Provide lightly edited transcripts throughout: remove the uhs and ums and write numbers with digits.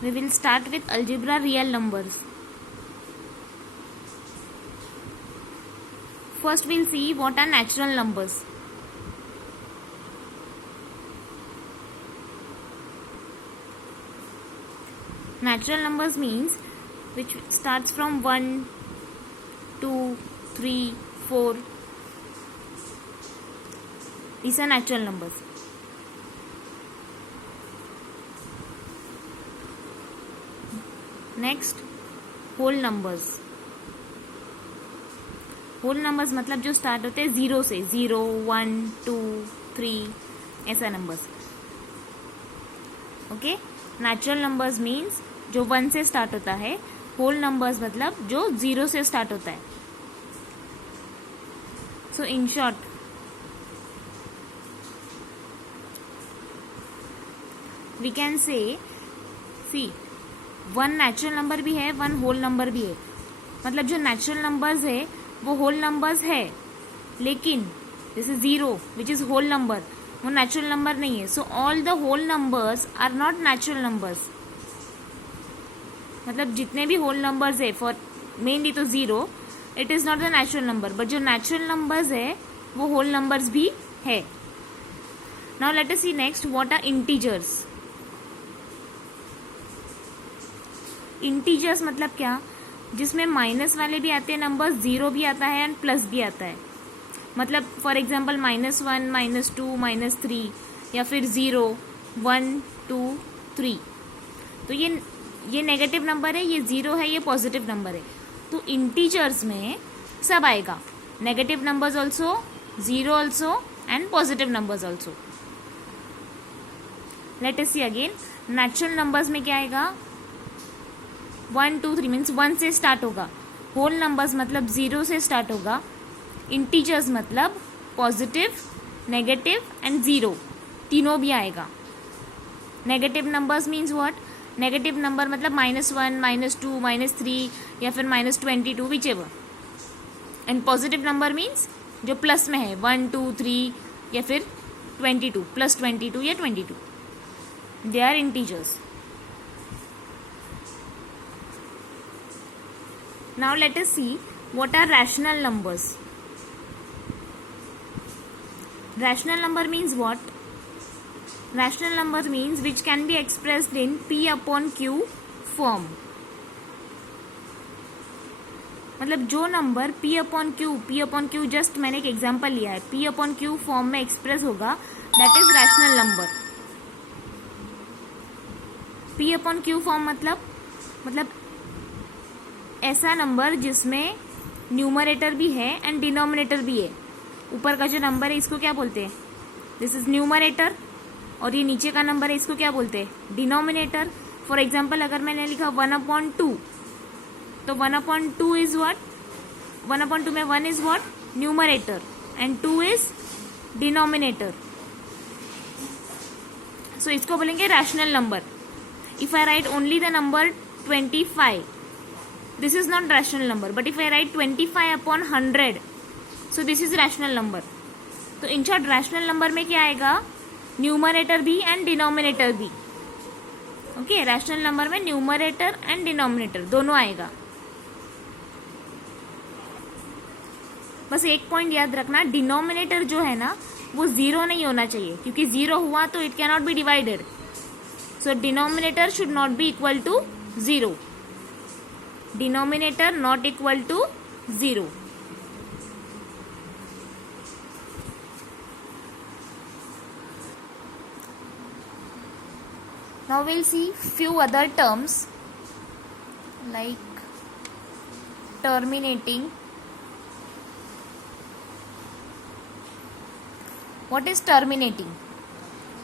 We will start with algebra real numbers. First we'll see what are natural numbers. Natural numbers means which starts from 1, 2, 3, 4. These are natural numbers. Next, whole numbers. Whole numbers मतलब जो स्टार्ट होते हैं जीरो से, 0, 1, 2, 3 ऐसा numbers. Okay. Natural numbers means जो 1 से start होता है. होल नंबर्स मतलब जो 0 से स्टार्ट होता है. So in short, we can say see 1 natural number भी है, 1 होल नंबर भी है. मतलब जो नेचुरल नंबर्स है वो होल नंबर्स है, लेकिन जैसे 0 विच इज होल नंबर वो नेचुरल नंबर नहीं है. So all the whole numbers are not natural numbers. मतलब जितने भी होल नंबर्स है, फॉर मेनली तो 0, it is not the natural number. But जो नेचुरल नंबर्स है वो होल नंबर्स भी है. Now let us see next what are integers. Integers मतलब क्या, जिसमें माइनस वाले भी आते हैं नंबर, 0 भी आता है एंड प्लस भी आता है. मतलब फॉर एग्जाम्पल -1, -2, -3 या फिर 0, 1, 2, 3. तो ये नेगेटिव नंबर है, ये 0 है, ये पॉजिटिव नंबर है. तो इंटीजर्स में सब आएगा, negative numbers also, 0 also and positive numbers also. Let us see again. Natural numbers में क्या आएगा, 1, 2, 3 मीन्स 1 से स्टार्ट होगा. होल नंबर्स मतलब 0 से स्टार्ट होगा. इंटीजर्स मतलब पॉजिटिव, नेगेटिव एंड 0 तीनों भी आएगा. Negative numbers means what, negative number मतलब -1, -2, -3 या फिर -22 which ever. And positive number means जो प्लस में है, 1, 2, 3 या फिर 22, +22 या 22. They are integers. Now let us see what are rational numbers. Rational number means what? Rational number means which can be expressed in P upon Q form. मतलब जो number P upon Q just मैंने एक एग्जाम्पल लिया है, P upon Q form में एक्सप्रेस होगा, that is rational number. P upon Q form मतलब ऐसा नंबर जिसमें न्यूमरेटर भी है एंड डिनोमिनेटर भी है. ऊपर का जो नंबर है इसको क्या बोलते हैं, दिस इज न्यूमरेटर. और ये नीचे का नंबर है इसको क्या बोलते हैं, डिनोमिनेटर. फॉर एग्जाम्पल अगर मैंने लिखा 1/2, तो 1/2 इज व्हाट, 1/2 में 1 is what, numerator and 2 is denominator. So इसको बोलेंगे rational number. If I write only the number 25, this is not rational number. But if I write 25/100, so this is rational number. तो in short rational number में क्या आएगा, न्यूमरेटर भी and denominator भी. Okay, rational number में numerator and denominator दोनों आएगा. बस एक पॉइंट याद रखना, डिनोमिनेटर जो है ना वो 0 नहीं होना चाहिए, क्योंकि 0 हुआ तो it can not be divided. So denominator should not be equal to 0. Denominator not equal to 0. Now we'll see few other terms like terminating. What is terminating?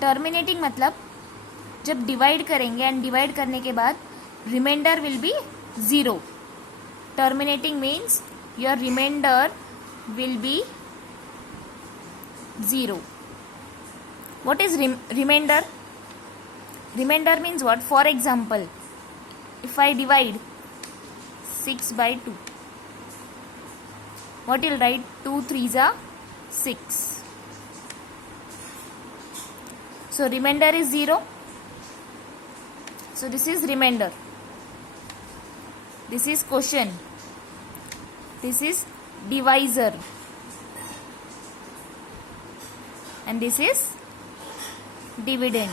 Terminating मतलब जब डिवाइड करेंगे एंड डिवाइड करने के बाद remainder will be 0. Terminating means your remainder will be 0. What is remainder? Remainder means what? For example, if I divide 6/2, what you'll write, 2 3s are 6. So remainder is 0. So this is remainder. This is quotient. This is divisor. And this is dividend.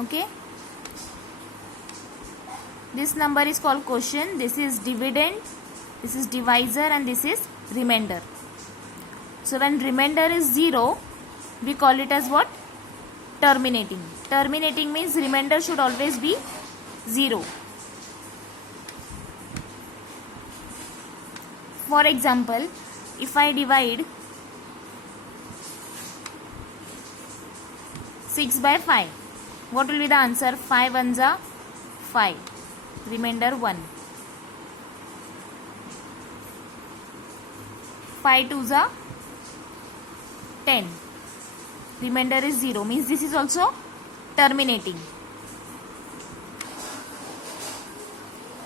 Okay, this number is called quotient, this is dividend, this is divisor, and this is remainder. So when remainder is 0, we call it as what? Terminating. Terminating means remainder should always be 0. For example, if I divide 6 by 5, what will be the answer? 5 ones are 5. Remainder 1. 5 twos are 10. Remainder is 0. Means this is also terminating.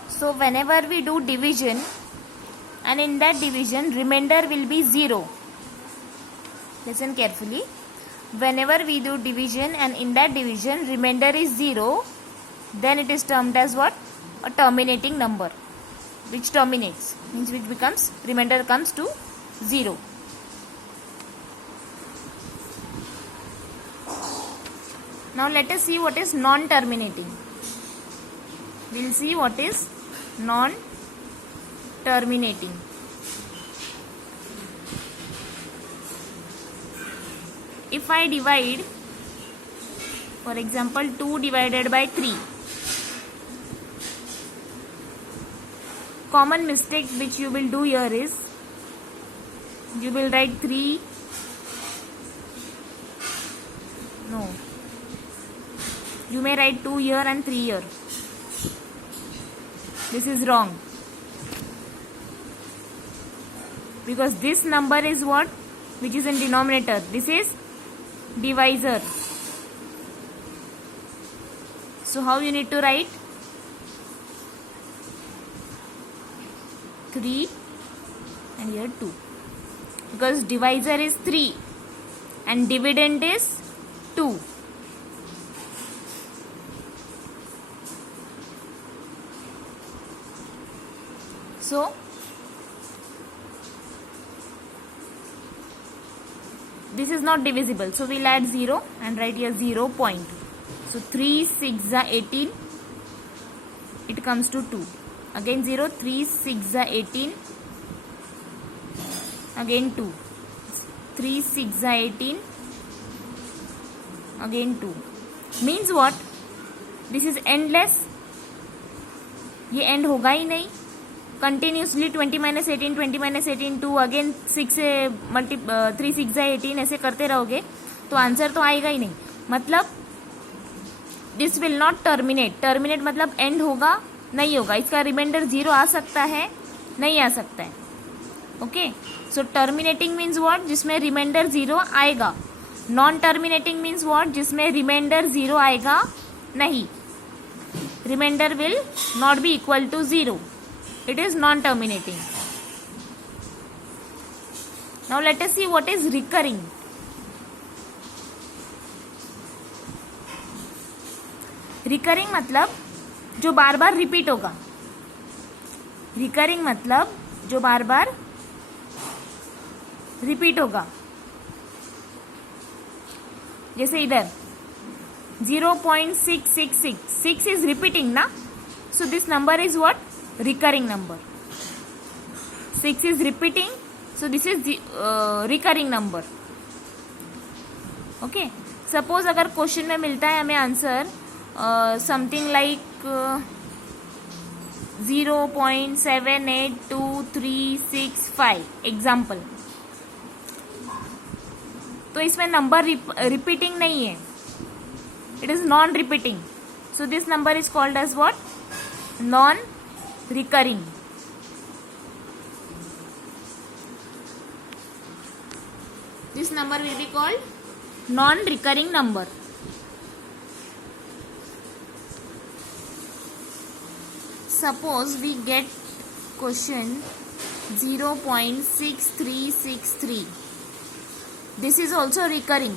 So whenever we do division and in that division remainder will be 0. Listen carefully. Whenever we do division and in that division remainder is 0, then it is termed as what? A terminating number, which terminates, means which becomes, remainder comes to 0. Now let us see what is non-terminating. We will see what is non-terminating. If I divide, for example, 2 divided by 3, common mistake which you will do here is, you will write 3, no, you may write 2 here and 3 here. This is wrong. Because this number is what? Which is in denominator. This is divisor. So how you need to write? 3 and here 2. Because divisor is 3 and dividend is 2. So this is not divisible, so we'll add 0 and write here 0 point. So 3 6 are 18, it comes to 2. Again 0, 3 6 are 18, again 2. 3 6 are 18, again 2. Means what? This is endless. ये end होगा ही नहीं. कंटिन्यूसली 20 माइनस 18 20 माइनस 18 2 अगेन 6 से 3 6 18 ऐसे करते रहोगे तो आंसर तो आएगा ही नहीं. मतलब this will not terminate. Terminate मतलब एंड होगा नहीं होगा. इसका रिमाइंडर 0 आ सकता है, नहीं आ सकता है. Okay, so terminating means what? जिसमें रिमाइंडर 0 आएगा. Non terminating means what? जिसमें रिमाइंडर 0 आएगा नहीं. Remainder will not be equal to 0. It is non-terminating. Now let us see what is recurring. Recurring मतलब जो बार बार रिपीट होगा. Recurring मतलब जो बार बार रिपीट होगा. जैसे इधर 0.666, 6 is repeating ना, so this number is what? Recurring number. 6 is repeating, so this is the recurring number. Okay, suppose अगर क्वेश्चन में मिलता है हमें आंसर समथिंग लाइक 0.782365 एग्जाम्पल, तो इसमें नंबर रिपीटिंग नहीं है. It is non repeating, so this number is called as what? Non recurring. This number will be called non recurring number, suppose we get question 0.6363. This is also recurring.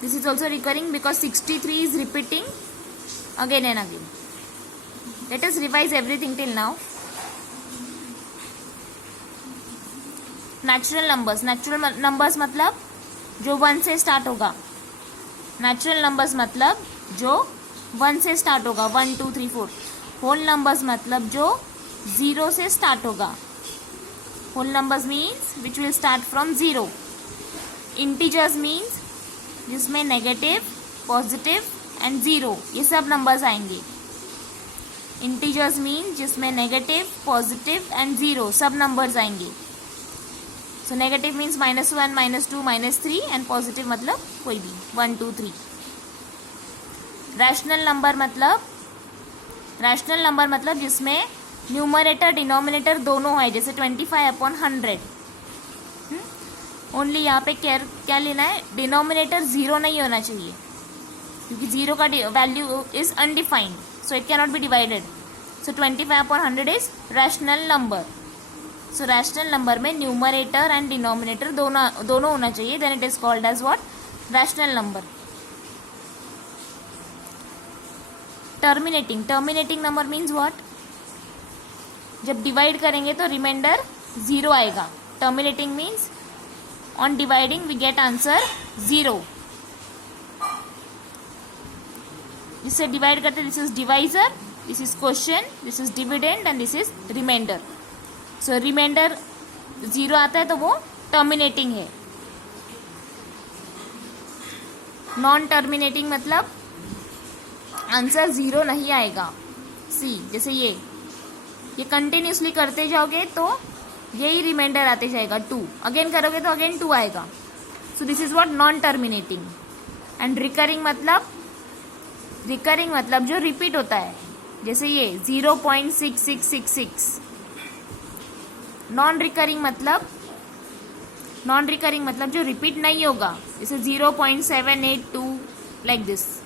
This is also recurring because 63 is repeating again and again. Let us revise everything till now. Natural numbers मतलब जो 1 से start होगा. Natural numbers मतलब जो 1 से start होगा, 1 2 3 4. Whole numbers मतलब जो 0 से स्टार्ट होगा. Whole numbers means which will start from 0. Integers means जिसमें नेगेटिव, पॉजिटिव एंड 0 ये सब नंबर्स आएंगे. इंटीजर्स मीन्स जिसमें नेगेटिव, पॉजिटिव एंड 0 सब नंबर्स आएंगे. So negative means -1, -2, -3 and positive मतलब कोई भी 1 2 3. रैशनल नंबर मतलब जिसमें न्यूमरेटर डिनोमिनेटर दोनों है, जैसे 25/100. ओनली यहाँ पे क्या लेना है, डिनोमिनेटर 0 नहीं होना चाहिए क्योंकि 0 का value is undefined, so it can not be divided. So 25/100 is rational number. So rational number में न्यूमरेटर एंड डिनोमिनेटर दोनों होना चाहिए, then it is called as what, rational number. Terminating number means what, जब divide करेंगे तो remainder 0 आएगा. Terminating means on dividing we get answer 0. जिससे divide करते this is divisor, this is question, this is dividend and this is reminder. सो रिमाइंडर 0 आता है तो वो टर्मिनेटिंग है. नॉन टर्मिनेटिंग मतलब आंसर 0 नहीं आएगा. सी जैसे ये कंटिन्यूसली करते जाओगे तो यही रिमाइंडर आते जाएगा 2. अगेन करोगे तो अगेन 2 आएगा. So this is what non terminating. And recurring मतलब जो रिपीट होता है, जैसे ये 0.6666. नॉन रिकरिंग मतलब जो रिपीट नहीं होगा, जैसे 0.782 लाइक दिस.